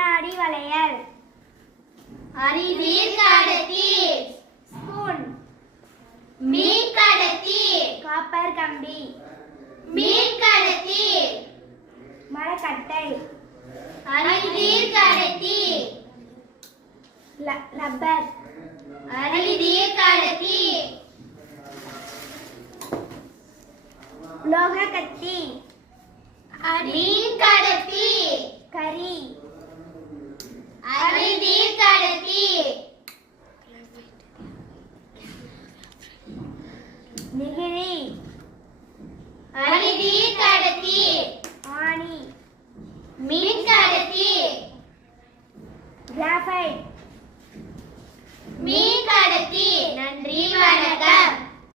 கண்ணாடி வளையல். அறிவீர் கடத்தி ஸ்பூன். மீன் கடத்தி காப்பர் கம்பி. மீன் கடத்தி மரக்கட்டை. அறிவீர் கடத்தி ரப்பர். அறிவீர் கடத்தி லோக கத்தி அடி நெகிழி அரிதி கடத்தி ஆணி. மின் கடத்தி கிராஃபைட்